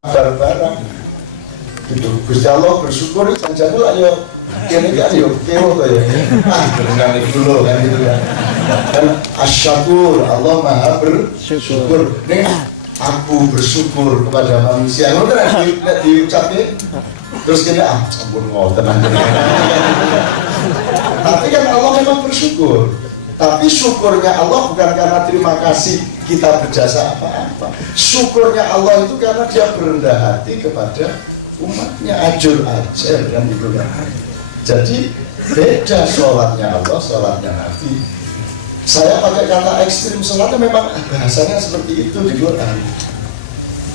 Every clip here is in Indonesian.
bareng-bareng gitu. Gusti Allah bersyukur jangan lah ya kene gak yo kewo to ya dengan dulu kan gitu kan. Dan asyakur Allah maha bersyukur. Ning aku bersyukur kepada manusia ngono nek diucapke terus kene ampun ngoten tapi kan Allah memang bersyukur. Tapi syukurnya Allah bukan karena terima kasih kita berjasa apa-apa. Syukurnya Allah itu karena dia berendah hati kepada umatnya, ajur ajar kan itu kan. Jadi beda sholatnya Allah, sholatnya Nabi. Saya pakai kata ekstrim sholatnya memang bahasanya seperti itu di Quran.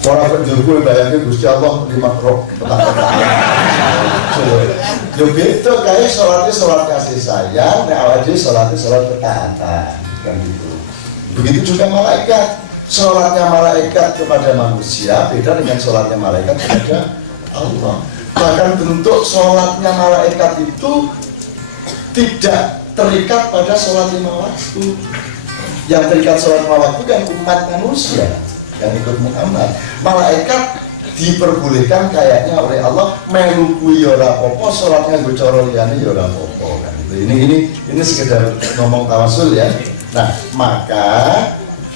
Orang penjuru bayangin Gusti Allah 5 rok petang-petang. Yo beda kayak sholatnya sholat kasih sayang, nah awalnya sholatnya sholat ketaatan kan gitu. Begitu juga malaikat, sholatnya malaikat kepada manusia beda dengan sholatnya malaikat kepada Allah. Bahkan bentuk sholatnya malaikat itu tidak terikat pada sholat 5 waktu. Yang terikat sholat 5 waktu kan umat manusia yang ikut Muhammad. Malaikat diperbolehkan kayaknya oleh Allah melukui ora popo, sholatnya gue coro liyane ora popo kan. Ini sekedar ngomong tawasul ya. Nah maka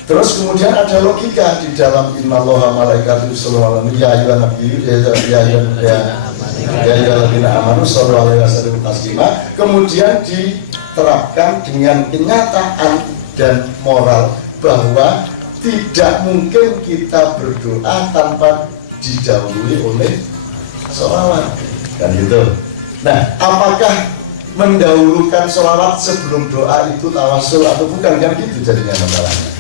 terus kemudian ada logika di dalam innallaha malaikatu yusholluna 'alan ya ayyuhan nabiyyu ya ayyuhalladzina amanu shollu 'alaihi wasallimu taslima. Kemudian diterapkan dengan kenyataan dan moral bahwa tidak mungkin kita berdoa tanpa didahului oleh sholawat kan gitu. Nah apakah mendahulukan sholawat sebelum doa itu tawasul atau bukan kan gitu jadinya masalahnya.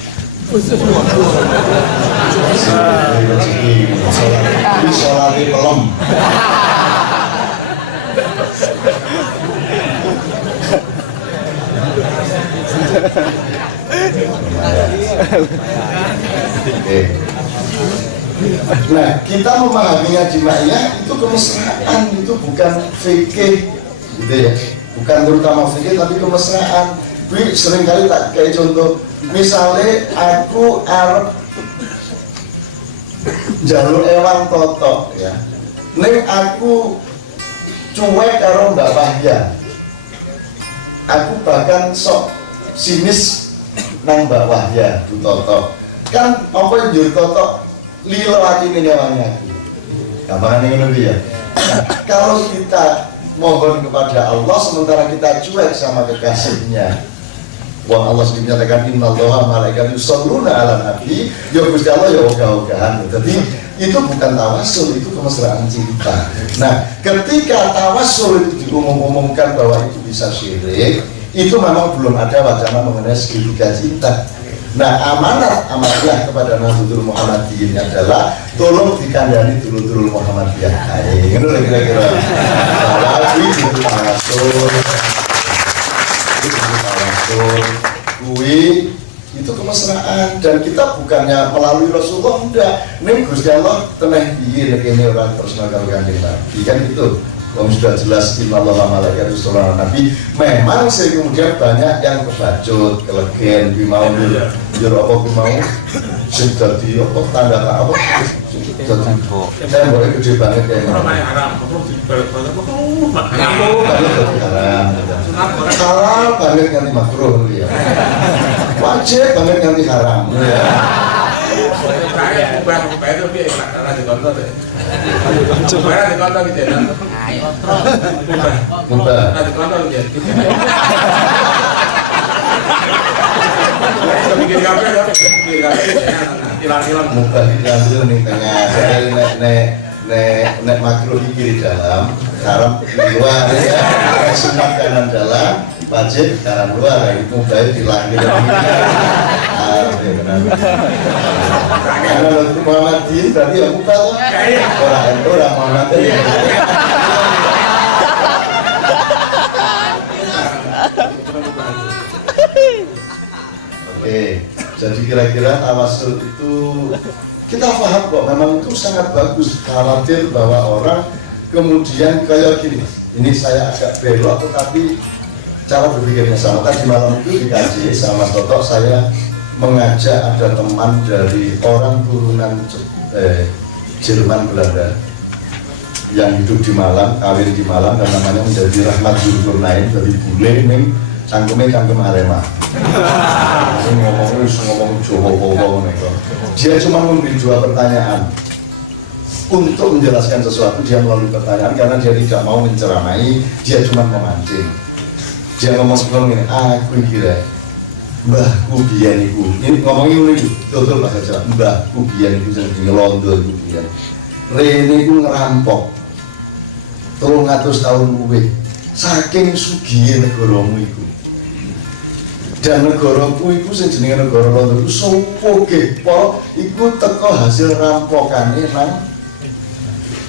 Ini sholatnya pelem. Nah, kita memahaminya jimaiyah itu kemesraan, itu bukan fikih, gitu ya. Bukan terutama fikih tapi kemesraan. Gue sering kali tak kayak contoh, misalnya aku arep jalur ewang toto ya. Neng aku cuek karo Mbak Bahya. Aku bahkan sok sinis nang Mbak Wahya du toto. Kan apa yang jur toto lilo hati nyawanya aku. Gampangan ini ya. Nah, kalau kita mohon kepada Allah sementara kita cuek sama kekasihnya. Wah Allah sendiri menyatakan innallaha malaikatu yusholluna 'alan nabi. Ya Gusti Allah ya ogah-ogahan. Jadi itu bukan tawasul, itu kemesraan cinta. Nah, ketika tawasul itu diumum-umumkan bahwa itu bisa syirik, itu memang belum ada wacana mengenai segitiga cinta. Nah, amanah kepada Nahdlatul Muhammadiyyin adalah tolong dikandani dulur-dulur Muhammadiyah. Ini kira-kira. Itu tawasul. Kui itu kemesraan dan kita bukannya melalui Rasulullah enggak. Ini Gusti Allah teneh piye nek kene ora terus nakal kanjeng Nabi kan gitu. Wong sudah jelas innallaha malaikatu yusholluna 'alan nabi. Memang sih kemudian banyak yang kebacut, kelegen, bimau yo apa bimau sing dadi apa tanda apa saya boleh gede banget ya halal banget ganti makruh ya wajib banget ganti haram ya muka diambil nih tengah saya nek makruh di kiri dalam haram di luar ya sunat kanan dalam wajib kanan luar itu muka di langit karena untuk Muhammadiyyin berarti ya muka tuh orang Muhammadiyyin. Oke, jadi kira-kira tawasul itu kita paham kok, memang itu sangat bagus. Khawatir bahwa orang kemudian kayak gini, ini saya agak belok tetapi cara berpikirnya sama. Tadi malam itu dikaji sama Toto, saya mengajak ada teman dari orang turunan Jerman Belanda yang hidup di Malang, kawin di Malang, dan namanya menjadi Rahmat Zulkarnain dari bule ning cangkeme cangkem Arema. ngomong Jawa nego. Dia cuma memberi 2 pertanyaan untuk menjelaskan sesuatu. Dia melalui pertanyaan karena dia tidak mau menceramai, dia cuma memancing. Dia ngomong seperti ini, aku kira mbahku biyen iku. Ini ngomongin ini betul bahasa Jawa. Mbahku biyen iku jenenge Londo iku biyen. Rene iku ngerampok 300 tahun luwih saking sugih negaramu iku. Dan negaraku iku sing jenenge negara Londo iku sugih, po iku teko hasil rampokane nang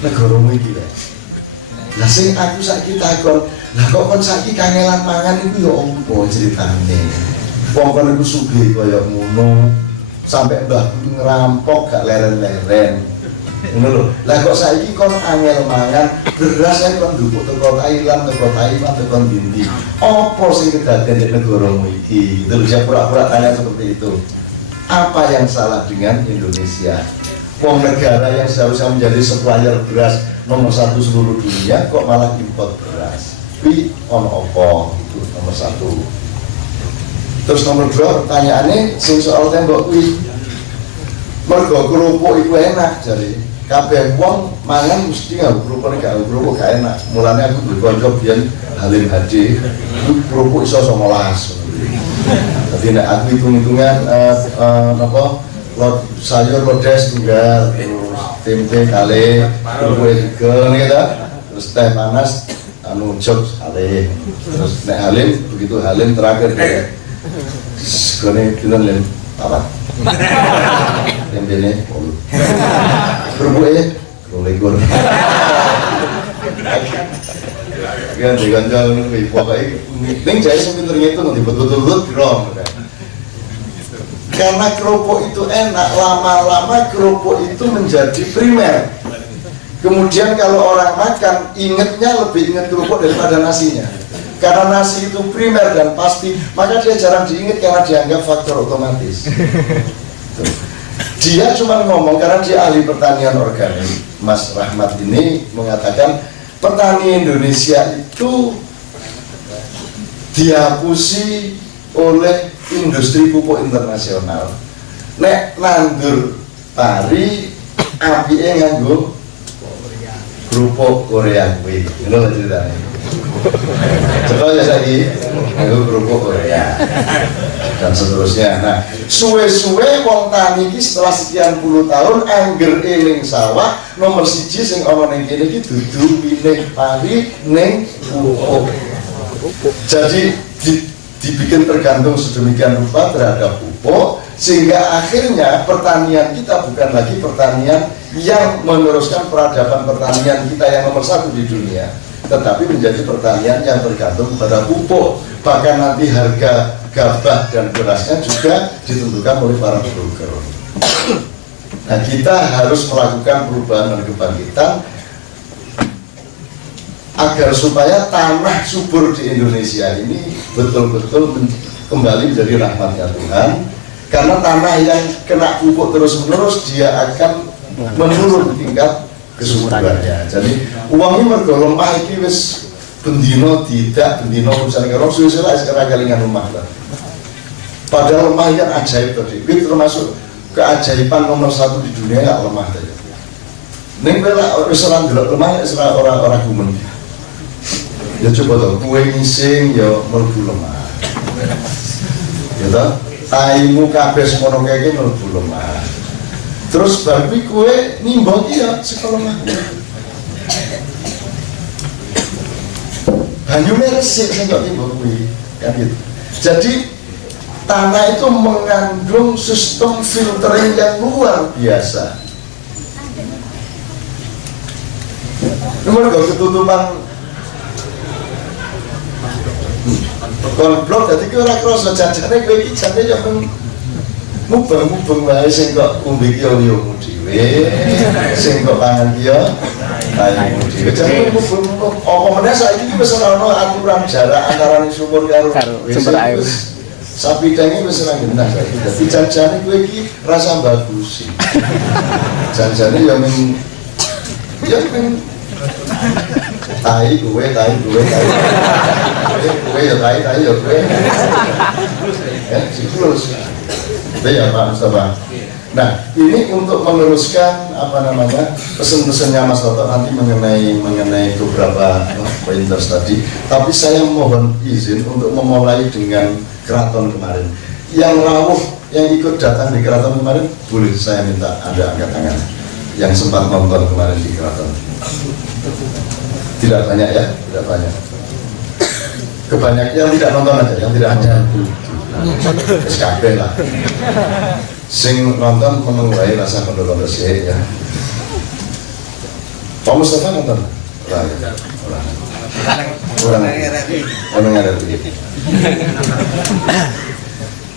negaramu iki lho. Lah sing aku saiki takon, lah kok kon saiki kangelan mangan iku ya opo ceritane? Wong kon iku sugih kaya ngono, sampai mbahku ngerampok gak leren-leren. Ngono lho. Lah kok saiki kon angel mangan, beras ae kon ndupuk teko Thailand, teko Taiwan, teko ndi. Apa sing kedaden di negaramu iki? Itu dia pura-pura tanya seperti itu. Apa yang salah dengan Indonesia? Wong negara yang seharusnya menjadi supplier beras nomor 1 seluruh dunia kok malah impor beras. Pi ono apa? Itu nomor 1. Terus nomor 2 pertanyaannya sing soal tembok kuwi. Mergo kerupuk iku enak jare. Kabeh wong mangan mesti nggo kerupuk gak kerupuk gak enak. Mulane aku duwe kanca biyen Halim Hadi, kerupuk iso 19. Dadi nek aku hitung-hitungan napa sayur lodes tunggal, terus tempe kali, kerupuk juga gitu. Terus teh panas anu jog kali. Terus nek Halim begitu Halim terakhir ya. Segone pinten Lim? Papat. Tempe-ne kerupuknya likur. Kan diganjal nih, pokoknya ning jahe sing pinter ngitung betul-betul grom. Karena kerupuk itu enak, lama-lama kerupuk itu menjadi primer. Kemudian kalau orang makan, ingetnya lebih ingat kerupuk daripada nasinya. Karena nasi itu primer dan pasti, maka dia jarang diingat karena dianggap faktor otomatis. Dia cuma ngomong karena dia ahli pertanian organik. Mas Rahmat ini mengatakan petani Indonesia itu dihapusi oleh industri pupuk internasional. Nek nandur pari apike nganggo kerupuk Korea kuwi. Ngono lho ceritane. Coba ya lagi nganggo kerupuk Korea dan seterusnya. Nah, suwe-suwe wong tani iki setelah sekian puluh tahun angger eling sawah nomor 1 sing ana ning kene iki dudu winih pari ning pupuk. Jadi dibikin tergantung sedemikian rupa terhadap pupuk sehingga akhirnya pertanian kita bukan lagi pertanian yang meneruskan peradaban pertanian kita yang nomor 1 di dunia, tetapi menjadi pertanian yang tergantung pada pupuk. Bahkan nanti harga gabah dan berasnya juga ditentukan oleh para broker. Nah, kita harus melakukan perubahan dan kebangkitan agar supaya tanah subur di Indonesia ini betul-betul kembali menjadi rahmatnya Tuhan. Karena tanah yang kena pupuk terus-menerus dia akan menurun tingkat kesuburannya. Jadi uangnya mergo lemah iki wis bendino tidak bendino urusan karo suwe-suwe lah sekarang kelingan rumah lah. Padahal lemah kan ajaib tadi. Itu termasuk keajaiban nomor 1 di dunia ya lemah tadi. Ning bela wis ora ndelok lemah ya ora gumen. Ya coba to kue ngising ya mlebu lemah. Ya ta? Taimu kabeh semono kene mlebu lemah. Terus babi kue nimbang iya sekolah lemah. Banyune resik sing kok timbul kuwi kan gitu. Jadi tanah itu mengandung sistem filtering yang luar biasa. Nomor ketutupan konblok dadi ki ora krasa jajane kowe iki jane yo mubeng-mubeng wae sing kok umbe ki yo dhewe, sing kok pangan ki yo ayo dhewe. Jane mubeng apa meneh saiki wis ora ono aturan jarak antara sumur karo sumber air. sapi daging wis ora genah saiki. Dadi janjane kowe iki rasa bagus. Janjane ya men tai kowe ya tai ya kowe. Siklus. Ya Pak Mustafa. Nah, ini untuk meneruskan pesan-pesannya Mas Toto nanti mengenai beberapa pointers tadi. Tapi saya mohon izin untuk memulai dengan keraton kemarin. Yang rawuh yang ikut datang di keraton kemarin, boleh saya minta Anda angkat tangan. Yang sempat nonton kemarin di keraton. Tidak banyak ya, tidak banyak. Kebanyakan yang tidak nonton aja, yang tidak ada. SKB lah. Sing nonton menunggai rasa kondo-kondo sih ya. Pak Mustafa nonton? Orang RRI.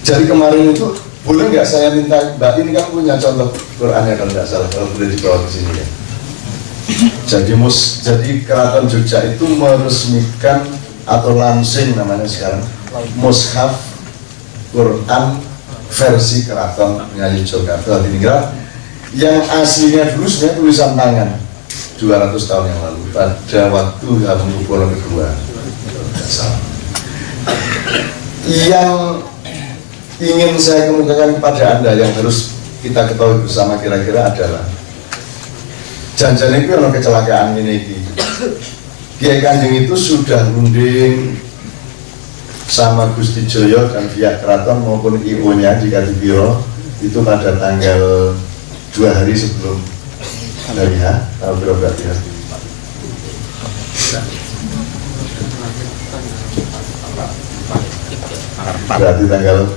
Jadi kemarin itu boleh nggak saya minta Mbak, ini kan punya contoh Qurannya kalau nggak salah, kalau boleh dibawa ke sini ya. Jadi Keraton Jogja itu meresmikan atau launching namanya sekarang Mushaf Quran versi Keraton Ngayogyakarta Hadiningrat yang aslinya dulu sebenarnya tulisan tangan 200 tahun yang lalu pada waktu Hamengkubuwono kedua. Yang ingin saya kemukakan kepada Anda yang harus kita ketahui bersama kira-kira adalah janjian itu ada kecelakaan ini. Kiai Kanjeng itu sudah runding sama Gusti Joyo dan pihak keraton maupun IO-nya di Kadipiro itu pada tanggal 2 hari sebelum hari H, tahun berapa ya? Berarti tanggal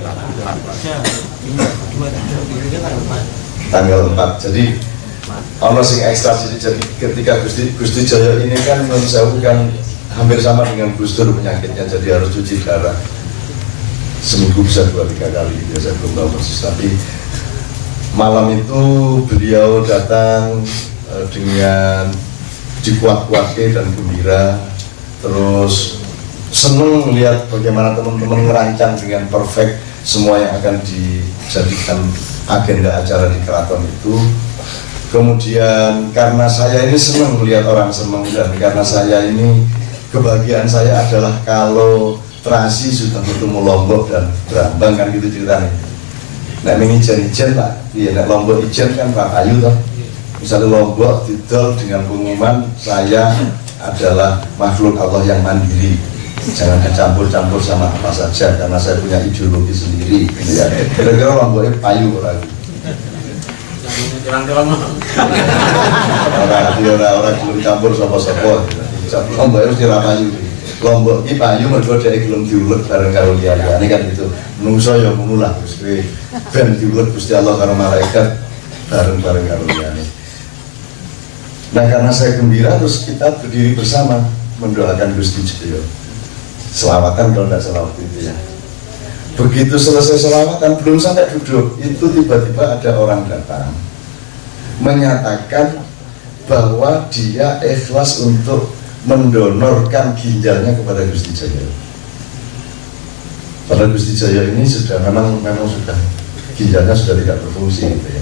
4. Jadi ono sing ekstra, jadi ketika Gusti Joyo ini kan menjauhkan hampir sama dengan Gus Dur penyakitnya, jadi harus cuci darah seminggu bisa 2-3 kali, biasa belum tahu persis. Tapi malam itu beliau datang dengan dikuat-kuatkan dan gembira, terus seneng melihat bagaimana teman-teman merancang dengan perfect semua yang akan dijadikan agenda acara di keraton itu. Kemudian karena saya ini senang melihat orang senang, dan karena saya ini kebahagiaan saya adalah kalau terasi sudah bertemu Lombok dan Brambang kan gitu ceritanya. Nek ijen Pak, iya nek Lombok ijen kan Pak Ayu toh. Misalnya Lombok didol dengan pengumuman saya adalah makhluk Allah yang mandiri. Jangan dicampur-campur sama apa saja karena saya punya ideologi sendiri. Ya, kira-kira Lomboknya payu orang. Orang belum campur sopo-sopo. Lombok harus dirapayu. Lombok ini payu mergo dhek gelem diulet bareng karo liyane kan gitu. Menungso ya ngono lah Gus kowe ben diulet Gusti Allah karo malaikat bareng-bareng karo liyane. Nah karena saya gembira terus kita berdiri bersama mendoakan Gusti Joyo. Selawatan kalau tidak salah waktu itu ya. Begitu selesai selawatan belum sampai duduk itu tiba-tiba ada orang datang menyatakan bahwa dia ikhlas untuk mendonorkan ginjalnya kepada Gusti Joyo. Padahal Gusti Joyo ini sudah memang sudah ginjalnya sudah tidak berfungsi gitu ya.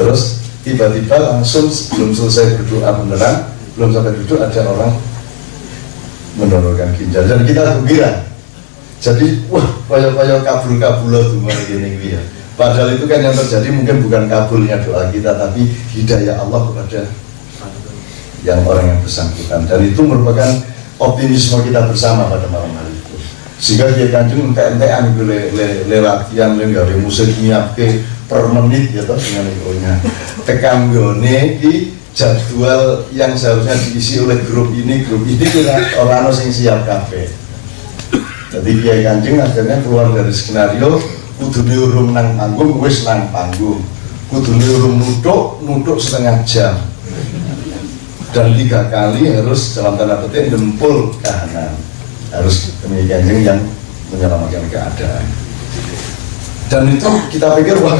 Terus tiba-tiba langsung belum selesai berdoa beneran, belum sampai duduk ada orang mendonorkan ginjal dan kita gembira. Jadi wah kaya kabul-kabul tuh gini ya. Padahal itu kan yang terjadi mungkin bukan kabulnya doa kita tapi hidayah Allah kepada yang orang yang bersangkutan, dan itu merupakan optimisme kita bersama pada malam hari itu. Sehingga dia Kanjeng entek-entekan le latihan le gawe musik nyiapke per menit ya toh dengan ikonya. Tekan gone iki jadwal yang seharusnya diisi oleh grup ini kira orang sing siap kabeh. Jadi Kiai Kanjeng akhirnya keluar dari skenario kudune urung nang panggung wis nang panggung. Kudune urung nutuk setengah jam. Dan 3 kali harus dalam tanda petik dempul kahanan, harus demi Kanjeng yang menyelamatkan keadaan. Dan itu kita pikir wah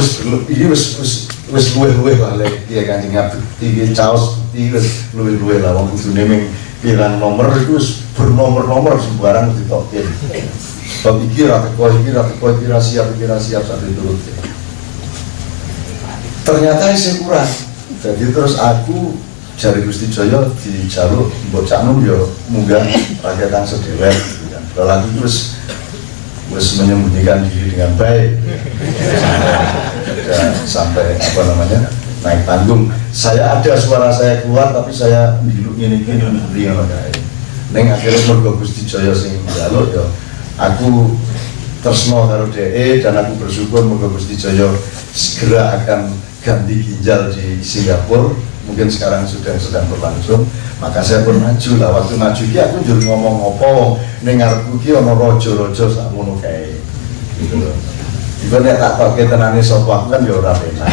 ini wis luweh lah lek Kiai Kanjeng ngabdi caos iki wis luweh lah wong kudune ming pirang nomor itu wis bernomor-nomor sembarang ditokke. bab iki ra teko iki ra siap sampai turut. Ternyata isih kurang. Jadi terus aku jari Gusti Jaya dijaluk mbok Cak Nun yo munggah rakyatan sedewek gitu kan. Lalu terus menyembunyikan diri dengan baik sampai apa namanya naik panggung. Saya ada suara saya keluar tapi saya diluk ini ngono kae. Ning akhirnya mergo Gusti Jaya sing njaluk yo aku tresno karo DE dan aku bersyukur mergo Gusti Jaya segera akan ganti ginjal di Singapura, mungkin sekarang sedang berlangsung. Maka saya pun maju lah. Waktu maju ki aku njur ngomong apa ning ngarepku ki ana raja-raja sak ngono kae gitu lho. Iku nek tak tokke tenane sapa kan ya ora penak.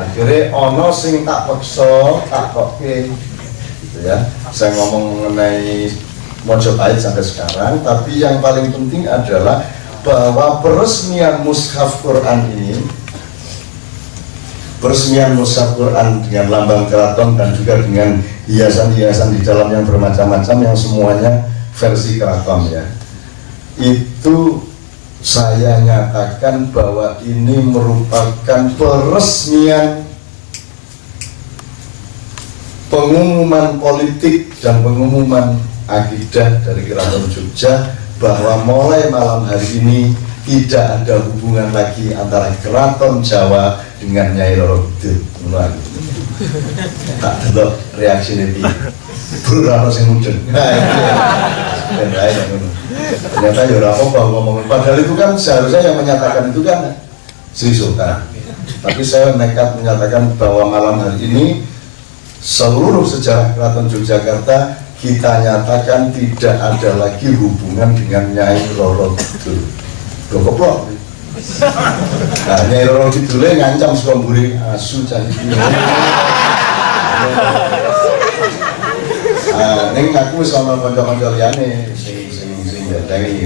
Akhirnya ana sing tak peksa tak tokke gitu ya. Saya ngomong mengenai Mojopahit sampai sekarang, tapi yang paling penting adalah bahwa peresmian mushaf Quran ini, peresmian mushaf Quran dengan lambang keraton dan juga dengan hiasan-hiasan di dalam yang bermacam-macam yang semuanya versi keraton ya, itu saya nyatakan bahwa ini merupakan peresmian pengumuman politik dan pengumuman akidah dari Keraton Jogja bahwa mulai malam hari ini tidak ada hubungan lagi antara Keraton Jawa dengan Nyai Roro Kidul. Tak delok reaksi ini berapa sing mudeng. Ternyata ya ora apa-apa ngomong. Padahal itu kan seharusnya yang menyatakan itu kan Sri Sultan. Tapi saya nekat menyatakan bahwa malam hari ini seluruh sejarah Keraton Yogyakarta kita nyatakan tidak ada lagi hubungan dengan Nyai Roro Kidul. Goblok. Nah, Nyai Roro Kidul ngancam saka mburi asu cah iki. Ning aku wis ana kanca-kanca liyane sing dadangi.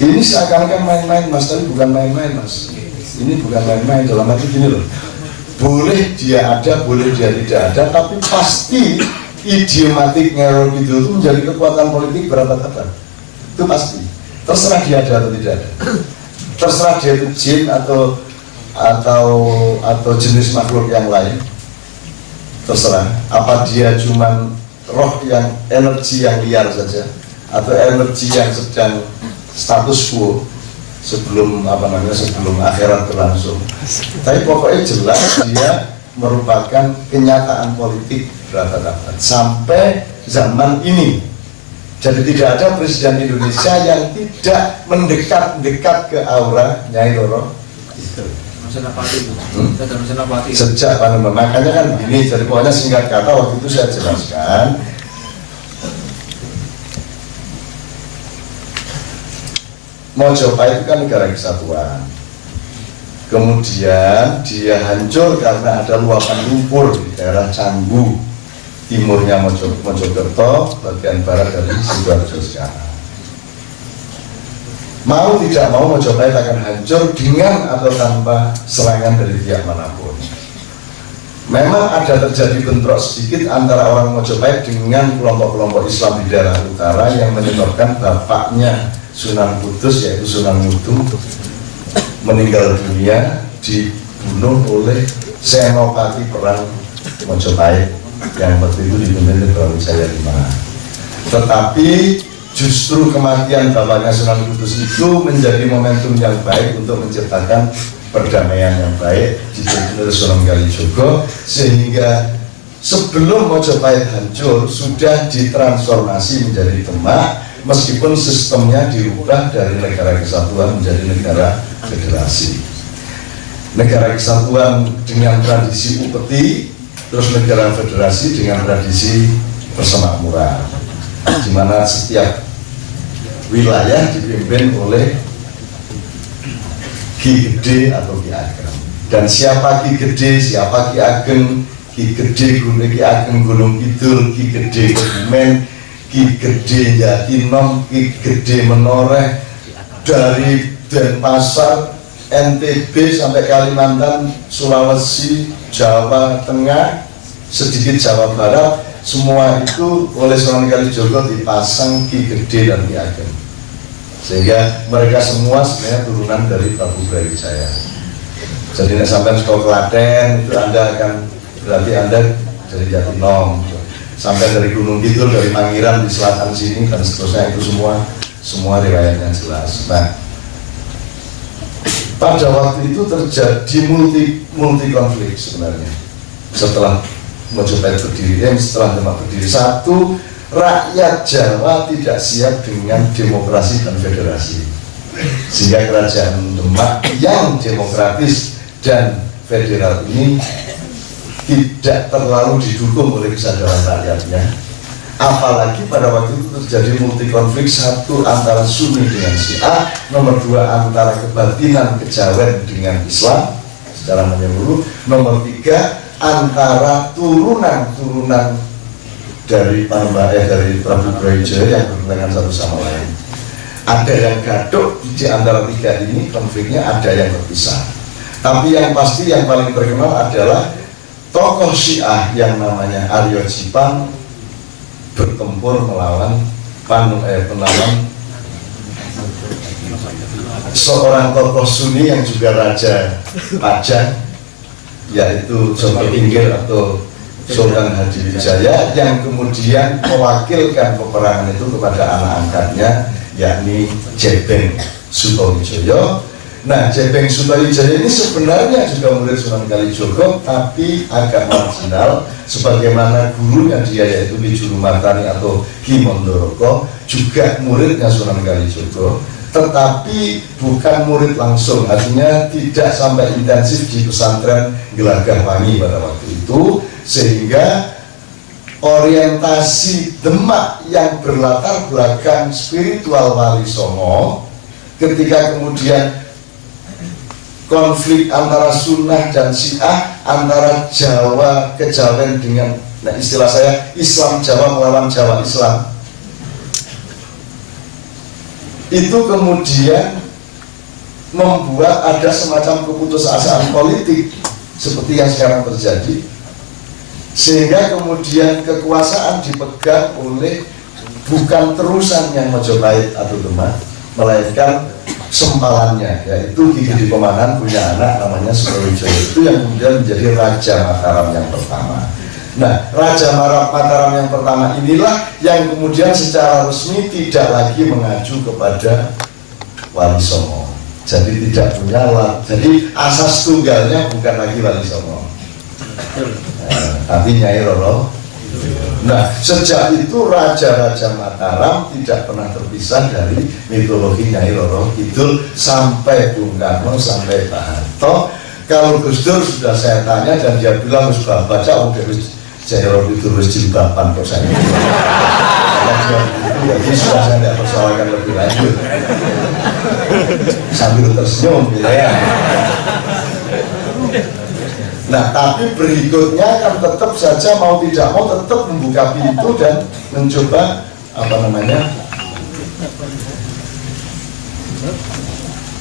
Ini seakan-akan main-main Mas, tapi bukan main-main Mas. Ini bukan main-main, dalam arti gini loh. Boleh dia ada, boleh dia tidak ada, tapi pasti idiomatik Nyai Kidul itu menjadi kekuatan politik berabad-abad. Itu pasti. Terserah dia ada atau tidak ada. Terserah dia itu jin atau jenis makhluk yang lain. Terserah. Apa dia cuman roh yang energi yang liar saja, atau energi yang sedang status quo sebelum sebelum akhirat berlangsung. Tapi pokoknya jelas dia merupakan kenyataan politik berabad-abad sampai zaman ini. Jadi tidak ada presiden Indonesia yang tidak mendekat ke aura Nyai Roro Kidul. Sejak Panembahan, makanya kan begini. Jadi pokoknya singkat kata waktu itu saya jelaskan, Mojopahit itu kan negara kesatuan. Kemudian dia hancur karena ada luapan lumpur di daerah Canggu, timurnya Mojokerto, bagian barat dari Sidoarjo sekarang. Mau tidak mau Mojopahit akan hancur dengan atau tanpa serangan dari pihak manapun. Memang ada terjadi bentrok sedikit antara orang Mojopahit dengan kelompok-kelompok Islam di daerah utara yang menyebabkan bapaknya Sunan Kudus yaitu Sunan Mutu meninggal dunia dibunuh oleh senopati perang Mojopahit yang waktu itu dipimpin Brawijaya V. Tetapi justru kematian bapaknya Sunan Kudus itu menjadi momentum yang baik untuk menciptakan perdamaian yang baik di Sunan Kalijogo, sehingga sebelum Mojopahit hancur sudah ditransformasi menjadi Demak, meskipun sistemnya dirubah dari negara kesatuan menjadi negara federasi. Negara kesatuan dengan tradisi upeti, terus negara federasi dengan tradisi persemakmuran, di mana setiap wilayah dipimpin oleh Ki Gede atau Ki Ageng. Dan siapa Ki Gede, siapa Ki Ageng? Ki Gede Ki Ageng Gunung Kidul, Ki Gede Kebumen, Ki Gede Jatinom, Ki Gede Menoreh, dari Denpasar, NTB sampai Kalimantan, Sulawesi, Jawa Tengah, sedikit Jawa Barat, semua itu oleh Sunan Kalijogo dipasang Ki Gede dan Ki Ageng, sehingga mereka semua sebenarnya turunan dari Prabu Brawijaya. Jadi nek sampai sekolah Klaten itu Anda akan berarti Anda dari Jatinom, sampai dari Gunung Kidul, dari Mangiran di selatan sini dan seterusnya, itu semua riwayatnya jelas. Nah, pada waktu itu terjadi multi konflik sebenarnya. Setelah Mojopahit berdiri, setelah Demak berdiri, satu, rakyat Jawa tidak siap dengan demokrasi dan federasi, sehingga kerajaan Demak yang demokratis dan federal ini tidak terlalu didukung oleh kesadaran rakyatnya. Apalagi pada waktu itu terjadi multi konflik, satu antara Sunni dengan Syiah, nomor dua antara kebatinan kejawen dengan Islam secara menyeluruh, nomor tiga antara turunan dari dari Prabu Brawijaya yang bertentangan satu sama lain. Ada yang gaduh di antara tiga ini, konfliknya ada yang berpisah. Tapi yang pasti yang paling terkenal adalah tokoh Syiah yang namanya Aryo Jipang bertempur melawan seorang tokoh Sunni yang juga Raja Pajang, yaitu Joko Tingkir atau Sultan Hadiwijaya, yang kemudian mewakilkan peperangan itu kepada anak angkatnya, yakni Jebeng Sutowijoyo. Nah, Jebeng Sutowijoyo ini sebenarnya juga murid Sunan Kalijogo, tapi agak marginal, sebagaimana gurunya dia yaitu Ki Jurumatani atau Ki Mondoroko, juga muridnya Sunan Kalijogo, tetapi bukan murid langsung, artinya tidak sampai intensif di pesantren Gelagah Wangi pada waktu itu, sehingga orientasi Demak yang berlatar belakang spiritual Wali Songo, ketika kemudian konflik antara Sunnah dan Syiah, antara Jawa kejawen dengan, nah istilah saya, Islam Jawa melawan Jawa Islam, itu kemudian membuat ada semacam keputusasaan politik seperti yang sekarang terjadi, sehingga kemudian kekuasaan dipegang oleh bukan terusan yang Majapahit atau Demak, melainkan sempalannya, yaitu Ki Gede Pemanan punya anak namanya Sutowijoyo, itu yang kemudian menjadi Raja Mataram yang pertama. Nah, Raja Mataram yang pertama inilah yang kemudian secara resmi tidak lagi mengacu kepada Wali Songo, jadi tidak punya jadi asas tunggalnya bukan lagi Wali Songo, tapi Nyai Roro. Nah, sejak itu Raja-Raja Mataram tidak pernah terpisah dari mitologi Nyai Roro Kidul sampai Bung Karno, sampai Pak Harto. Kalau Gus Dur sudah saya tanya dan dia bilang harus baca, udah Nyai Roro Kidul harus jilbaban kok saya. Jadi sudah saya tidak persoalkan lebih lanjut. Sambil tersenyum, ya. Nah, tapi berikutnya kan tetap saja mau tidak mau tetap membuka pintu dan mencoba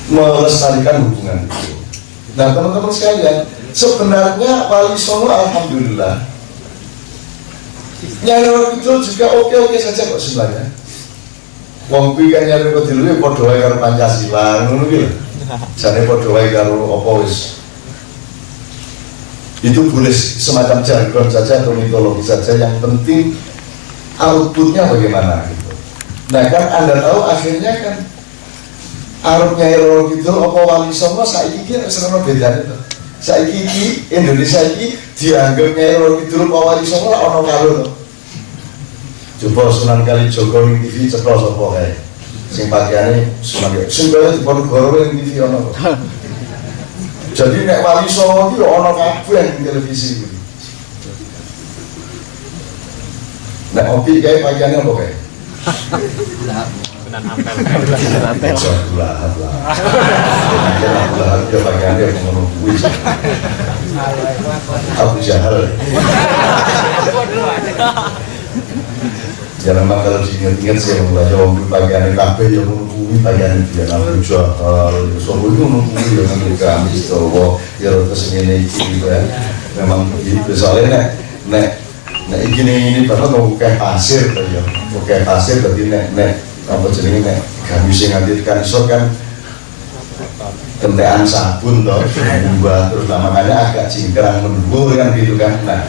melestarikan hubungan itu. Nah, teman-teman sekalian, sebenarnya Wali Songo alhamdulillah, Nyai Roro Kidul juga oke-oke saja kok sebenarnya. Wong kuwi kan Nyai Roro Kidul iki padha wae karo Pancasila, ngono kuwi lho. Jane padha wae karo apa wis. Itu boleh semacam jargon saja atau mitologi saja, yang penting outputnya bagaimana gitu. Nah kan Anda tahu akhirnya kan Arab Nyai Roro Kidul apa Wali Songo saiki iki serana bedane to. Saiki iki Indonesia iki dianggap Nyai Roro Kidul apa Wali Songo lah ono karo to. Coba Sunan Kalijogo ning TV cetha sapa kae. Sing pakaiane Sunan Kalijogo sing kaya Diponegoro ning TV ono to. Jadi nek Wali Songo iki ana kabeh ning televisi iki. Nek opi kae pakaiane apa kae? Sunan Ampel. Lah. Lah ke pakaiane ngono kuwi. Abu Jahal. Jangan memang kalau diingat-ingat sih yang belajar orang pakaian kabeh yang menunggu pakaian dia Abu Jahal, soalnya itu menunggu yang nanti kami tahu ya terus ini gitu ya. Memang begitu soalnya nek Nah ini bapak mau kayak pasir tuh ya, mau kayak pasir berarti nek apa jenenge nek gamis sing ngantikan iso kan kentekan sabun toh, buah terus makanya agak cingkrang mendur kan gitu kan. Nah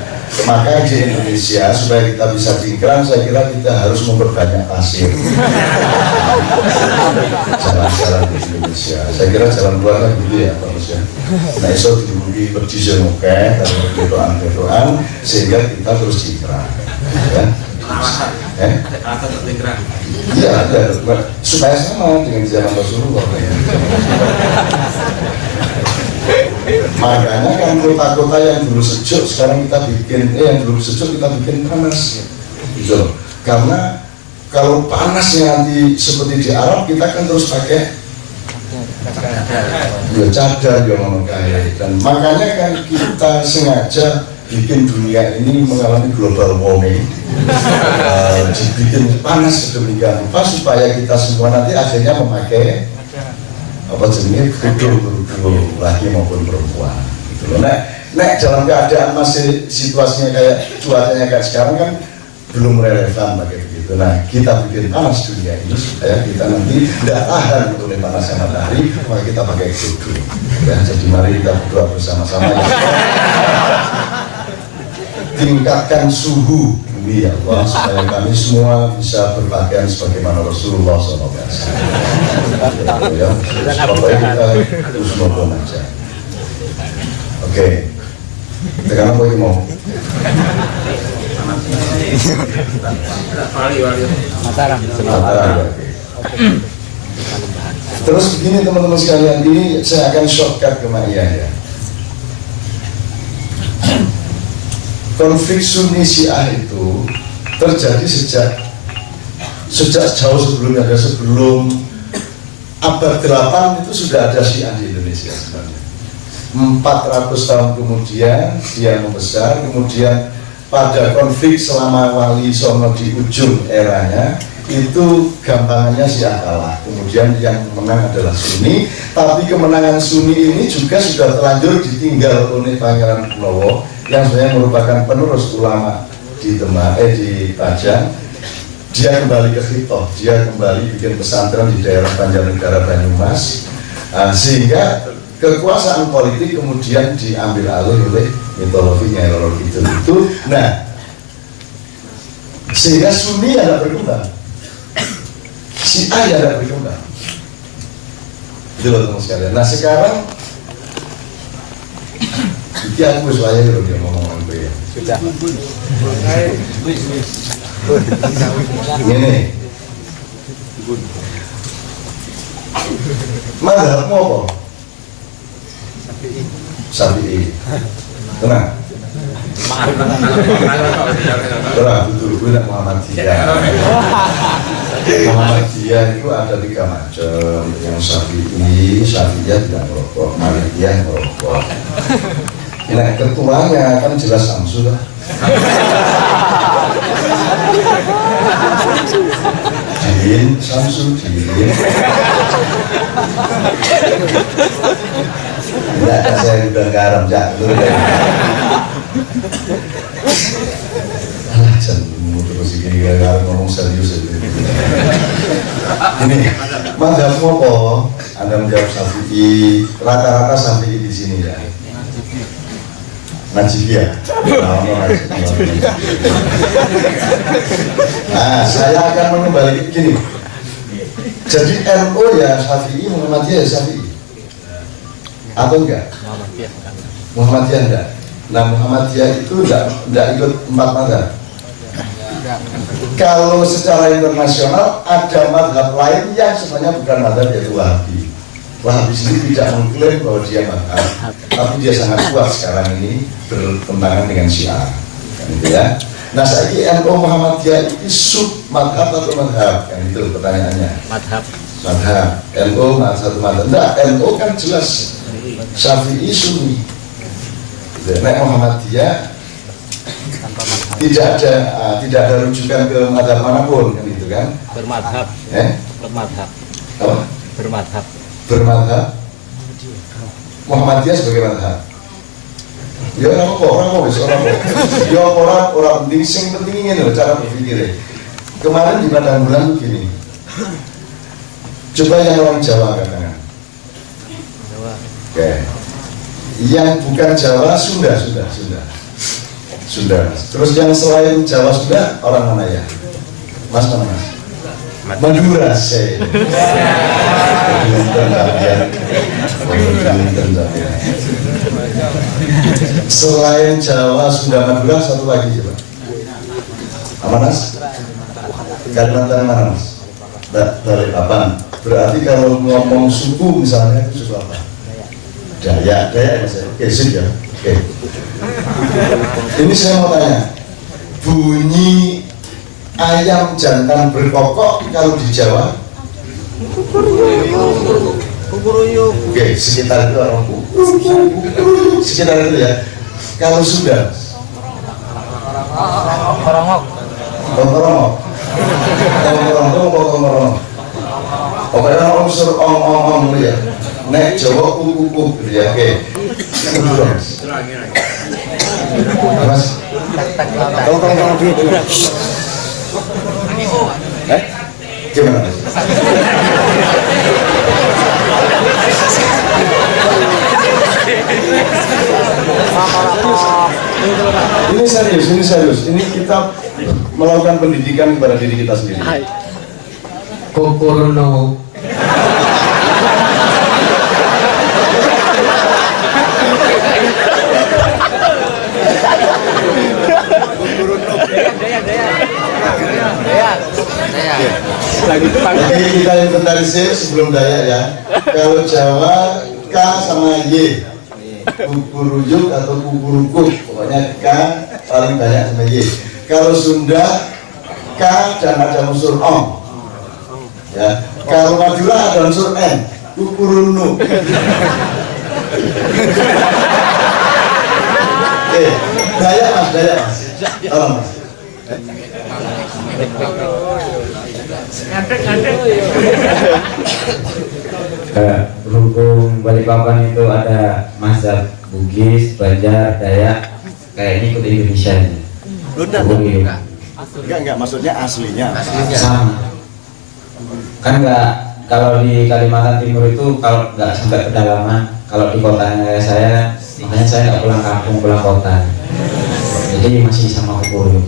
maka di Indonesia supaya kita bisa cingkrang, saya kira kita harus memperbanyak pasir. Jalan-jalan di Indonesia, saya kira jalan keluar kan gitu ya Pak Bos ya. Nah iso dibuki berdisi oke, berdoa-berdoa sehingga kita terus cingkrang. Ya. Alasan tertinggal. Iya, supaya sama dengan zaman Rasulullah. Makanya kan kota-kota yang dulu sejuk sekarang kita bikin, yang dulu sejuk kita bikin panas, gitu. Karena kalau panasnya nanti seperti di Arab kita kan terus pakai ya cadar ya memakai, dan makanya kan kita sengaja bikin dunia ini mengalami global warming, dibikin panas sedemikian rupa supaya kita semua nanti akhirnya memakai apa jenisnya kerudung laki maupun perempuan. Gitu loh. Nek dalam keadaan masih situasinya kayak cuacanya kayak sekarang kan belum relevan pakai begitu. Nah kita bikin panas dunia ini supaya kita nanti tidak tahan oleh panasnya matahari, maka kita pakai kerudung. Ya, jadi mari kita berdoa bersama-sama ya. Tingkatkan suhu bumi ya Allah supaya kami semua bisa berpakaian sebagaimana Rasulullah SAW. Ya, supaya kita terus ngomong aja. Oke, sekarang apa yang mau? Mataram. Terus begini teman-teman sekalian, ini saya akan shortcut ke Ma'iyah ya. Konflik Sunni Syiah itu terjadi sejak jauh sebelumnya, sebelum abad 8 itu sudah ada Syiah di Indonesia sebenarnya. 400 tahun kemudian dia membesar, kemudian pada konflik selama Wali Songo di ujung eranya itu gampangannya Syiah kalah, kemudian yang menang adalah Sunni, tapi kemenangan Sunni ini juga sudah terlanjur ditinggal oleh Pangeran Kunowo yang sebenarnya merupakan penerus ulama di di Pajang. Dia kembali ke Khitoh, dia kembali bikin pesantren di daerah Banjarnegara Banyumas, sehingga kekuasaan politik kemudian diambil alih oleh mitologi Nyai Roro Kidul itu. Nah, sehingga Sunni ada berkembang, Syiah ada berkembang. Itu loh teman sekalian. Nah sekarang iki aku wis wayahe lho dia ngomong kowe ya. Sudah. Ngene. Mazhabmu apa? Syafi'i. Tenang. Tenang, betul, gue nak Muhammadiyah. Muhammadiyah itu ada 3 macam. Yang Syafi'iyah tidak merokok, Malikiyah merokok. Nah, ketuanya kan jelas Samsul lah. Din, Samsul, Din. Tidak ada saya udah garam jatuh. Jangan terus gini garam ngomong serius itu. Ini mazhabmu apa? Anda menjawab Syafi'i, rata-rata Syafi'i di sini ya. Najibiyah. Nah, saya akan mengembalikan gini. Jadi NU ya Syafi'i, Muhammadiyah ya Syafi'i. Atau enggak? Muhammadiyah enggak. Nah, Muhammadiyah itu enggak ikut 4 mazhab. Kalau secara internasional ada mazhab lain yang sebenarnya bukan mazhab, yaitu Wahabi. Wahabi sendiri tidak mengklaim bahwa dia mazhab, tapi dia sangat kuat sekarang ini bertentangan dengan Syiah, kan gitu ya. Nah, saiki NU Muhammadiyah itu sub mazhab atau mazhab, kan itu pertanyaannya. Mazhab. Mazhab. NU satu mazhab. Enggak, NU kan jelas Syafi'i Sunni. Nah, Muhammadiyah tidak ada rujukan ke mazhab manapun, kan gitu kan. Bermadhab. Bermadhab. Apa? Bermadhab. Bermadhab. Muhammadiyah sebagai mazhab. Ya orang kok, ya orang penting, sing penting ini loh cara berpikirnya. Kemarin di Padang Bulan begini, coba yang orang Jawa katakan. Oke. Yang bukan Jawa Sunda. Terus yang selain Jawa Sunda orang mana ya? Mas mana mas? Madura saya. Selain Jawa, Sunda, Madura, satu lagi coba. Apa mas? Kalimantan mana mas? Dari Papan. Berarti kalau ngomong suku misalnya itu suku apa? Dayak mas. Oke, sip ya. Oke. Ini saya mau tanya, bunyi ayam jantan berkokok kalau di Jawa? Kukuruyuk. Oke, sekitar itu orang sekitar itu ya. Kalau sudah Korongok. Pokoknya unsur ong ya. Nek Jawa kuku gitu ya. Oke. Mas. Tolong dulu. Gimana mas? Ini serius. Ini kita melakukan pendidikan kepada diri kita sendiri. Kokorono. Jadi kita inventarisir sebelum Dayak ya. Kalau Jawa K sama Y, kukuruyuk atau kukurukuk, pokoknya K paling banyak sama Y. Kalau Sunda K dan ada unsur ong. Ya. Kalau Madura ada unsur N, kukurunu. Dayak mas. Tolong mas. Berhubung Balikpapan itu ada mazhab Bugis, Banjar, Dayak, kayaknya ikut Indonesia ini. Enggak, maksudnya aslinya. Sama. Kan kalau di Kalimantan Timur itu kalau nggak sampai pedalaman, kalau di kotanya saya, makanya saya nggak pulang kampung, pulang kota. Jadi masih sama Kukuruyuk.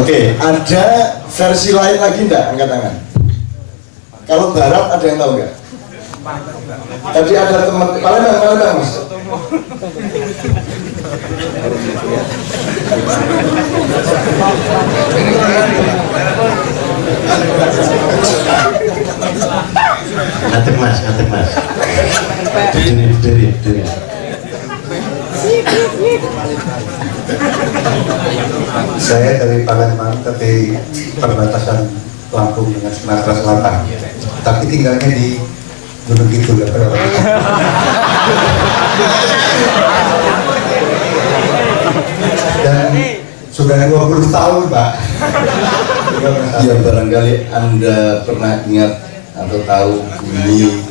Oke. Ada versi lain lagi enggak? Angkat tangan. Kalau barat ada yang tahu enggak? Tadi ada teman Palembang mas. Ngadeg mas. Diri. Saya dari Palembang, tapi perbatasan Lampung dengan Sumatera Selatan. Tapi tinggalnya di Gunung Kidul ya, dan sudah 20 tahun, Pak. Ya barangkali Anda pernah ingat atau tahu bunyi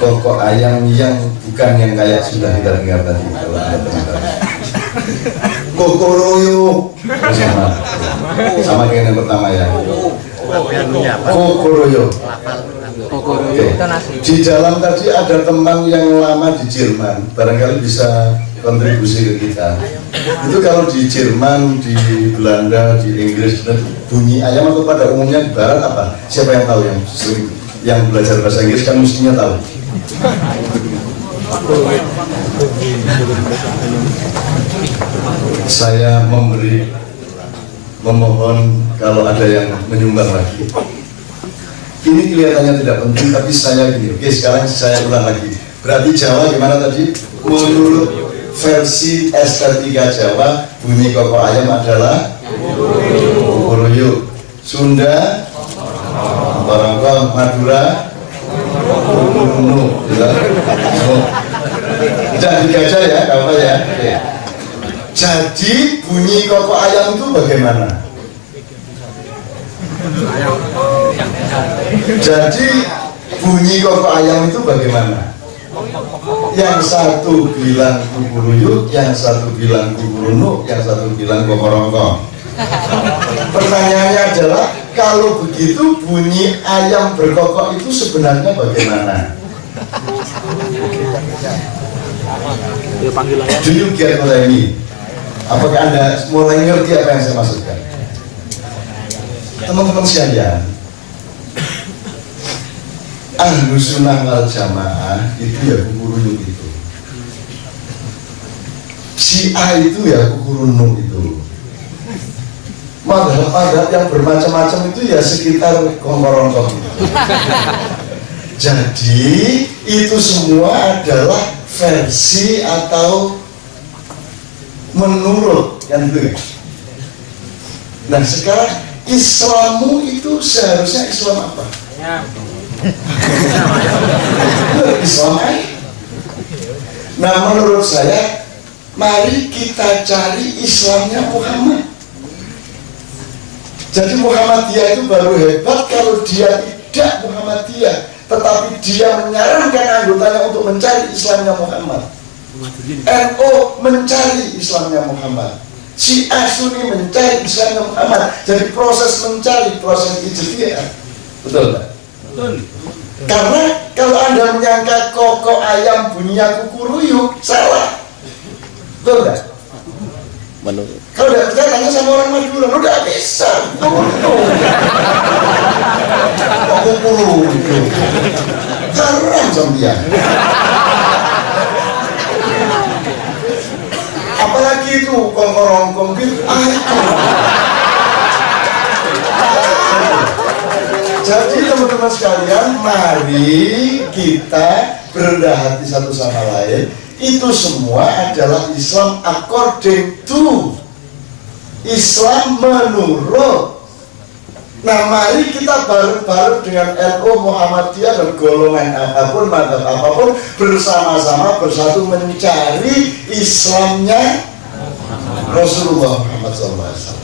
kokok ayam yang bukan yang kayak sudah kita dengar tadi. Kalau Anda pernah tahu. Kokoroyo sama dengan yang pertama ya. Kokoroyo. Oke. Di dalam tadi ada teman yang lama di Jerman, barangkali bisa kontribusi ke kita. Itu kalau di Jerman, di Belanda, di Inggris, bunyi ayam atau pada umumnya di Barat apa? Siapa yang tahu yang belajar bahasa Inggris kan mestinya tahu. Saya memohon kalau ada yang menyumbang lagi. Ini kelihatannya tidak penting, tapi saya gini. Oke, sekarang saya ulang lagi. Berarti Jawa gimana tadi? Menurut versi SK3 Jawa, bunyi kokok ayam adalah kukuruyuk. Sunda, Barangkal, Madura, kukurunu. Tidak digajah ya, apa ya? Oke. Jadi bunyi kokok ayam itu bagaimana? Jadi bunyi kokok ayam itu bagaimana? Yang satu bilang kukuruyuk, yang satu bilang kukurunuk, yang satu bilang kokorongkong. Pertanyaannya adalah, kalau begitu bunyi ayam berkokok itu sebenarnya bagaimana? Do you get what I mean? Apakah Anda mulai ngerti apa yang saya maksudkan? Teman-teman sekalian, Ahlus Sunnah wal Jamaah itu ya kukuruyuk itu, Syiah itu ya kukurunuk itu, madhab-madhab yang bermacam-macam itu ya sekitar kongkorongkong itu. Jadi itu semua adalah versi atau menurut kan itu. Nah sekarang Islammu itu seharusnya Islam apa? Islam aja. Nah menurut saya, mari kita cari Islamnya Muhammad. Jadi Muhammadiyah itu baru hebat kalau dia tidak Muhammadiyah, tetapi dia menyarankan anggotanya untuk mencari Islamnya Muhammad. NU mencari Islamnya Muhammad, Syiah Sunni mencari Islamnya Muhammad. Jadi proses mencari, proses ijtihad. Betul tak? Betul. Karena kalau Anda menyangka kokok ayam bunyinya kukuruyuk, salah. Betul tak? Kalau tidak percaya tanya sama orang Madura, lu tidak bisa. Kok kukuruyuk? Haram sampeyan. Apalagi itu kongkorongkong gitu. Jadi teman-teman sekalian, mari kita berendah hati satu sama lain. Itu semua adalah Islam according to, Islam menurut. Nah mari kita bareng-bareng dengan NU, Muhammadiyah dan golongan apapun, madhab apapun, bersama-sama bersatu mencari Islamnya Rasulullah Muhammad SAW.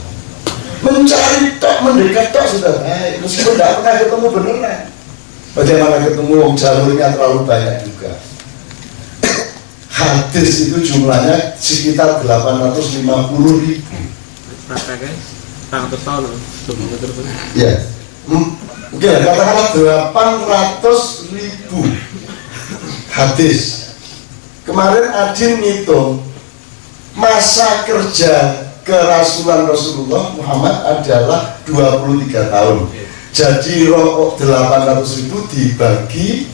Mencari tok, mendekat tok sudah baik, meskipun tidak pernah ketemu beneran. Bagaimana ketemu, jalurnya terlalu banyak juga. Hadis itu jumlahnya sekitar 850.000. Ya, oke, katakanlah 800.000 hadis. Kemarin Adin ngitung masa kerja kerasulan Rasulullah Muhammad adalah 23 tahun. Jadi 800.000 dibagi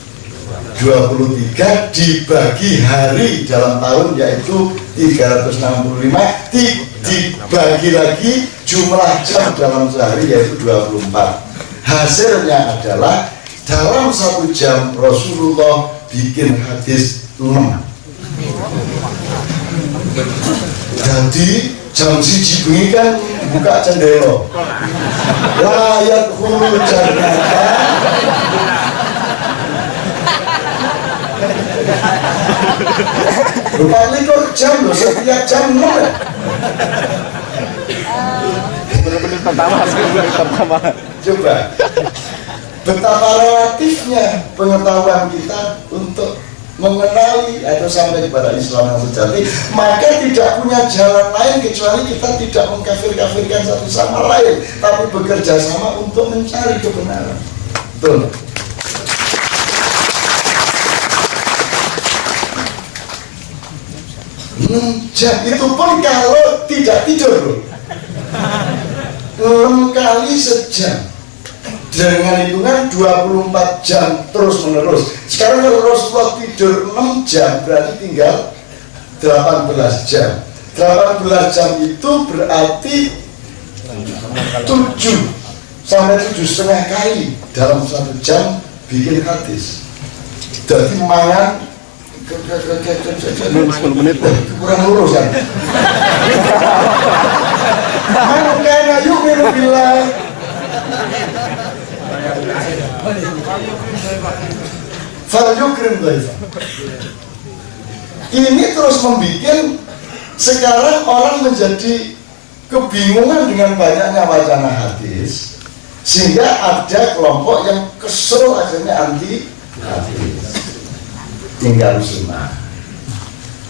23 dibagi hari dalam tahun yaitu 365, dibagi lagi jumlah jam dalam sehari yaitu 24. Hasilnya adalah dalam 1 jam Rasulullah bikin hadis 6. Jadi jam siji bengi kan buka cendela, layak hulu jannata. Lupa likur jam loh, setiap jam 6. Benar-benar pertama. Coba betapa relatifnya pengetahuan kita untuk mengenali atau sampai kepada Islam yang sejati. Maka tidak punya jalan lain kecuali kita tidak mengkafir-kafirkan satu sama lain, tapi bekerja sama untuk mencari kebenaran. Betul. Jam itu pun kalau tidak tidur 6 kali sejam dengan hitungan 24 jam terus menerus. Sekarang kalau Rasulullah tidur 6 jam berarti tinggal 18 jam. 18 jam itu berarti 7 sampai 7,5 kali dalam 1 jam bikin hadis. Jadi mangan 10 menit kurang lurus kan. Makanya yuk minum bilang Falyukrim dhaifah. Ini terus membuat sekarang orang menjadi kebingungan dengan banyaknya wacana hadis, sehingga ada kelompok yang kesel akhirnya anti hadis. tinggal sunnah.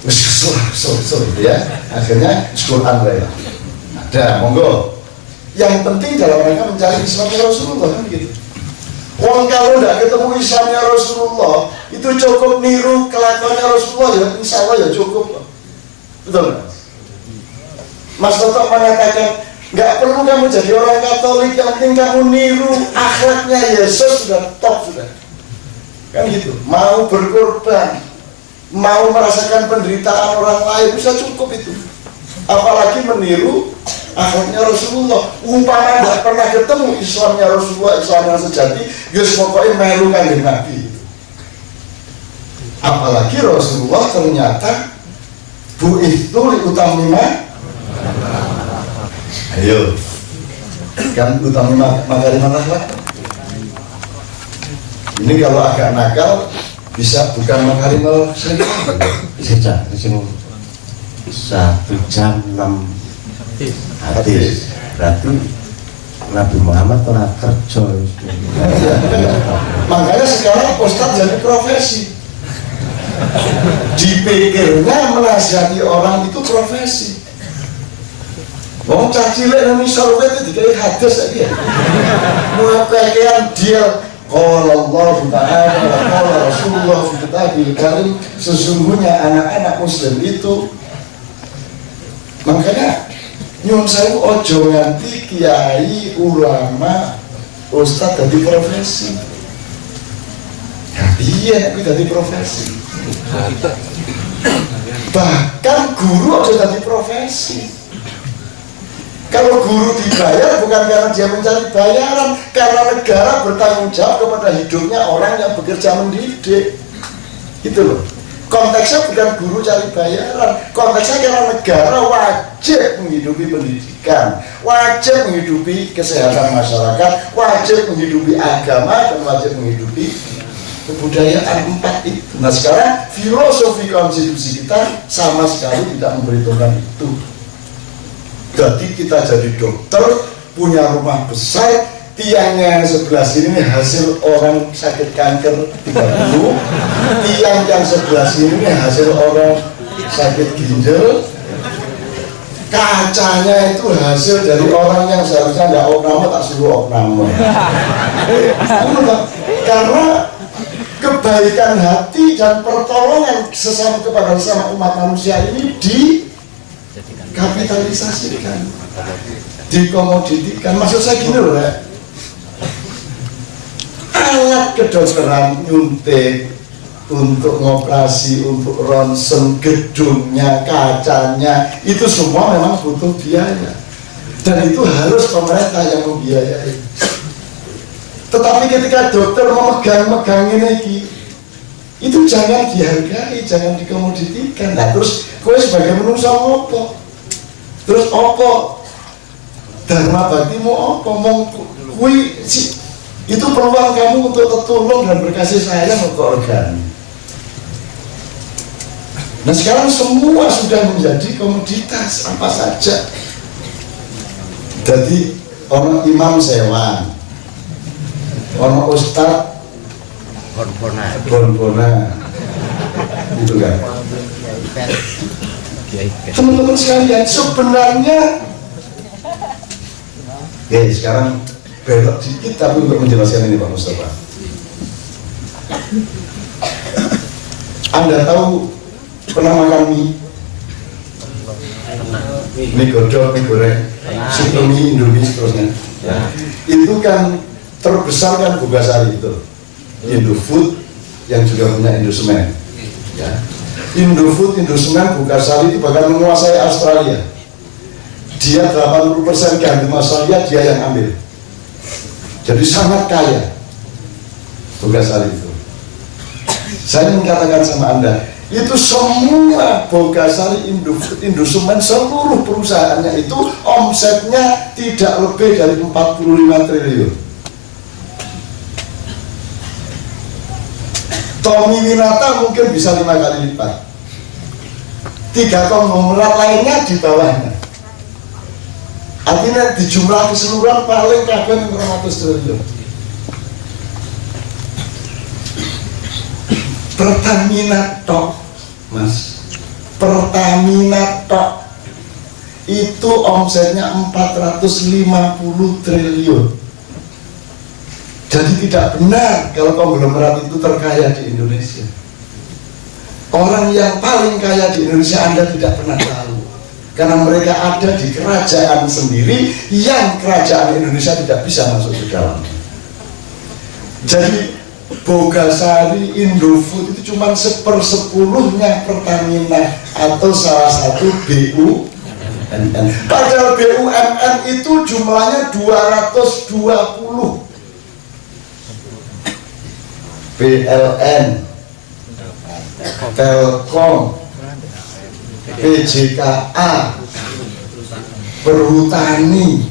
Sorry ya. Akhirnya Quran lah. Ada, monggo. Yang penting dalam mereka mencari Islamnya Rasulullah kan gitu. Orang kalau tidak ketemu Islamnya Rasulullah, itu cukup niru kelakuannya Rasulullah ya, insya Allah ya cukup. Betul nggak? Mas Toto mengatakan nggak perlu kamu jadi orang Katolik, yang penting kamu niru akhlaknya Yesus sudah top sudah. Kan gitu. Mau berkorban, mau merasakan penderitaan orang lain bisa cukup itu. Apalagi meniru akhlaknya Rasulullah. Umpama tidak pernah ketemu Islamnya Rasulullah, Islam yang sejati, Gus pokoknya melu kanjeng Nabi. Apalagi Rasulullah ternyata bu'ithu liutamima. Ayo, kan utamima makarimah akhlak. Ini kalau agak nakal bisa bukan makarimah akhlak. Sejak sing 1 jam 6 hadis berarti Nabi Muhammad pernah kerja. Makanya sekarang Ustadz jadi profesi. Dipikirnya menasihati orang itu profesi. Wong cacilek nang misal itu dikai hadis saja. Mau kakean dia qala Allah Ta'ala wa qala Rasulullah fi kitabil karim, sesungguhnya anak-anak muslim itu. Makanya nyun saya ojo nganti kiai, ulama, ustadz jadi profesi. Ya iya, aku jadi profesi. Bahkan guru aja jadi profesi. Kalau guru dibayar bukan karena dia mencari bayaran, karena negara bertanggung jawab kepada hidupnya orang yang bekerja mendidik. Itu loh. Konteksnya bukan guru cari bayaran, konteksnya karena negara wajib menghidupi pendidikan, wajib menghidupi kesehatan masyarakat, wajib menghidupi agama, dan wajib menghidupi kebudayaan 4 itu. Nah sekarang filosofi konstitusi kita sama sekali tidak memperhitungkan itu. Jadi kita jadi dokter, punya rumah besar, tiangnya yang sebelah sini hasil orang sakit kanker 30, tiang yang sebelah sini hasil orang sakit ginjal, kacanya itu hasil dari orang yang seharusnya tidak opname tak suruh opname. Karena kebaikan hati dan pertolongan sesama kepada sesama umat manusia ini dikapitalisasikan, dikomoditikan. Maksud saya gini loh ya, alat kedokteran nyuntik untuk ngoperasi, untuk ronsen, gedungnya, kacanya, itu semua memang butuh biaya, dan itu harus pemerintah yang membiayai. Tetapi ketika dokter memegang ini, itu jangan dihargai, jangan dikomoditikan. Nah terus kowe sebagai manusia opo? Terus opo? Dharma baktimu opo? Kui itu peluang kamu untuk tertolong dan berkasih sayang untuk organ. Nah sekarang semua sudah menjadi komoditas apa saja. Jadi orang imam sewa, orang ustad bon-bona, gitu kan. Teman-teman sekalian, sebenarnya sekarang belok dikit tapi untuk menjelaskan ini Pak Mustafa. Anda tahu pernah makan mie? Mie godok, mie goreng, sup mie, indomie seterusnya. Itu kan terbesar kan Bogasari itu, Indofood yang juga punya Indosemen. Ya. Indofood, Indosemen, Bogasari itu bahkan menguasai Australia. Dia 80% gandum Australia dia yang ambil. Jadi sangat kaya Bogasari itu. Saya ingin katakan sama Anda, itu semua Bogasari, Indofood, Indosemen, seluruh perusahaannya itu omsetnya tidak lebih dari 45 triliun. Tommy Winata mungkin bisa 5 kali lipat. 3 konglomerat lainnya di bawahnya. Artinya di jumlah keseluruhan paling kabeh 600 triliun. Pertamina tok, Mas. Pertamina tok itu omsetnya 450 triliun. Jadi tidak benar kalau konglomerat itu terkaya di Indonesia. Orang yang paling kaya di Indonesia Anda tidak pernah tahu, karena mereka ada di kerajaan sendiri yang kerajaan Indonesia tidak bisa masuk ke dalamnya. Jadi Bogasari, Indofood itu cuma 1/10-nya Pertamina atau salah satu BUMN. Padahal BUMN itu jumlahnya 220. PLN, Telkom, PJKA, Perhutani.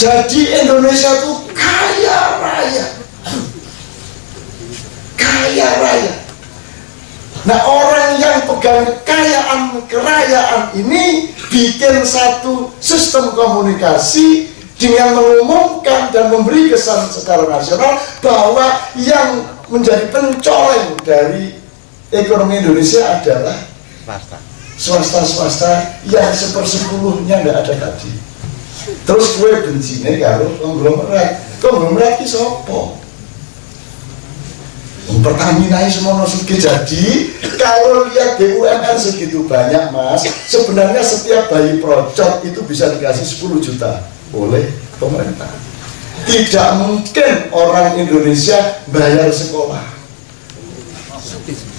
Jadi Indonesia itu kaya raya. Kaya raya. Nah, orang yang pegang kerajaan ini bikin satu sistem komunikasi dengan mengumumkan dan memberi kesan secara nasional bahwa yang menjadi pencoreng dari ekonomi Indonesia adalah swasta-swasta yang 1/10-nya tidak ada tadi. Terus gue bencinya kalau konglomerat itu sopo? Pertamina semua suki. Jadi kalau lihat BUMN segitu banyak, Mas, sebenarnya setiap bayi procot itu bisa dikasih 10 juta oleh pemerintah. Tidak mungkin orang Indonesia bayar sekolah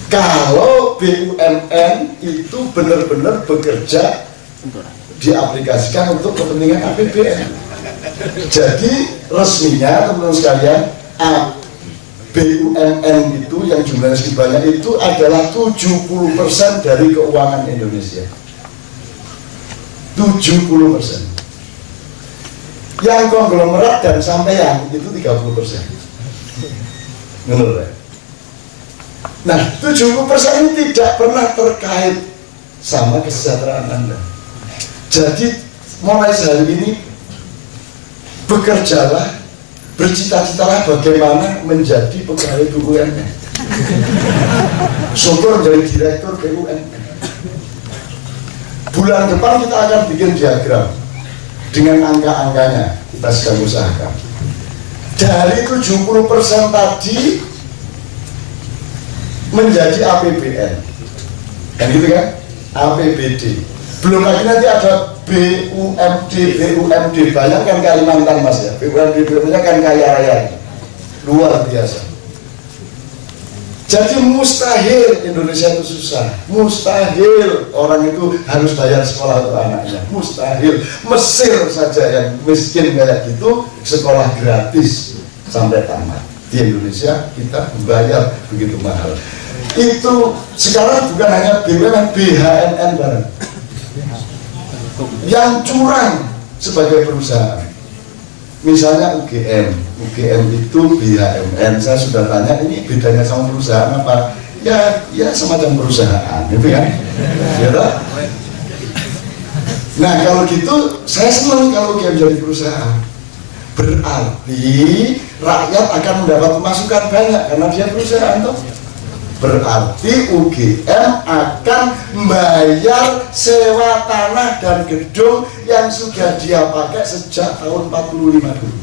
kalau BUMN itu benar-benar bekerja diaplikasikan untuk kepentingan APBN. Jadi resminya teman-teman sekalian, BUMN itu yang jumlahnya segitu banyak itu adalah 70% dari keuangan Indonesia. 70%. Yang konglomerat dan sampean itu 30%. Menurut saya. Nah, 70% ini tidak pernah terkait sama kesejahteraan Anda. Jadi mulai hari ini bekerjalah, bercita-citalah bagaimana menjadi pegawai BUMN. Syukur menjadi direktur BUMN. Bulan depan kita akan bikin diagram dengan angka-angkanya, kita sedang usahakan. Dari 70% tadi menjadi APBN, kan gitu kan? APBD. Belum lagi nanti ada BUMD. Bayangkan Kalimantan, Mas, ya. BUMD-nya kan kaya raya, luar biasa. Jadi mustahil Indonesia itu susah, mustahil orang itu harus bayar sekolah untuk anaknya, mustahil. Mesir saja yang miskin kayak gitu sekolah gratis sampai tamat. Di Indonesia kita bayar begitu mahal. Itu sekarang bukan hanya BUMN, BHMN bareng yang curang sebagai perusahaan. Misalnya UGM itu BHMN, saya sudah tanya ini bedanya sama perusahaan apa? Ya semacam perusahaan, gitu kan? Ya tak? Nah kalau gitu saya senang kalau UGM jadi perusahaan. Berarti rakyat akan mendapat pemasukan banyak karena dia perusahaan toh. Berarti UGM akan membayar sewa tanah dan gedung yang sudah dia pakai sejak tahun 45 dulu.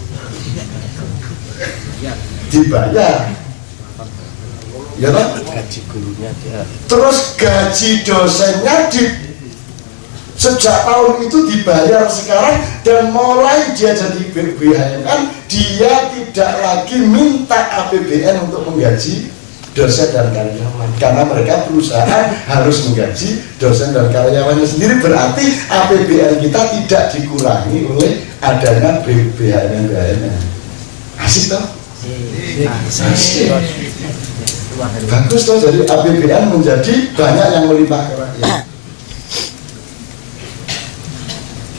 Dibayar. Ya kan? Gaji gurunya dia. Terus gaji dosennya sejak tahun itu dibayar sekarang, dan mulai dia jadi BUMN dia tidak lagi minta APBN untuk menggaji dosen dan karyawan, karena mereka perusahaan harus menggaji dosen dan karyawannya sendiri. Berarti APBN kita tidak dikurangi oleh adanya BUMN. Asik toh? Asik. Bagus toh, jadi APBN menjadi banyak yang melimpah ke rakyat.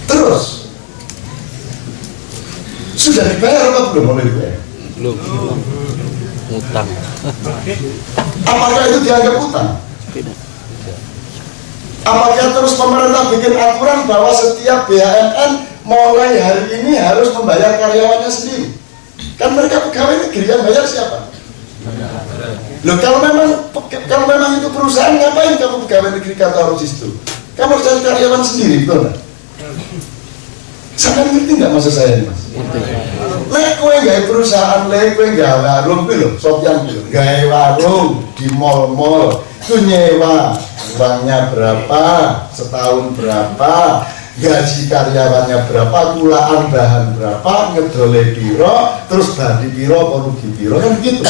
Terus sudah dibayar apa belum oleh BUMN? Belum. Utang. Apakah itu dianggap utang? Tidak. Apakah terus pemerintah bikin aturan bahwa setiap BUMN mulai hari ini harus membayar karyawannya sendiri? Kan mereka pegawai negeri, yang bayar siapa? Loh kalau memang itu perusahaan, ngapain kamu pegawai negeri kantor situ? Kamu harus cari karyawan sendiri, betul nggak? Sampai ngerti nggak maksud saya ini, Mas? Lek kowe gawe perusahaan, lek kowe gawe warung kuwi lho, Sopyan kuwi lho, gawe warung di mall-mall, ku nyewa uangnya berapa, setahun berapa, gaji karyawannya berapa, kulaan bahan berapa, ngedole piro, terus badi piro, rugi piro, kan gitu.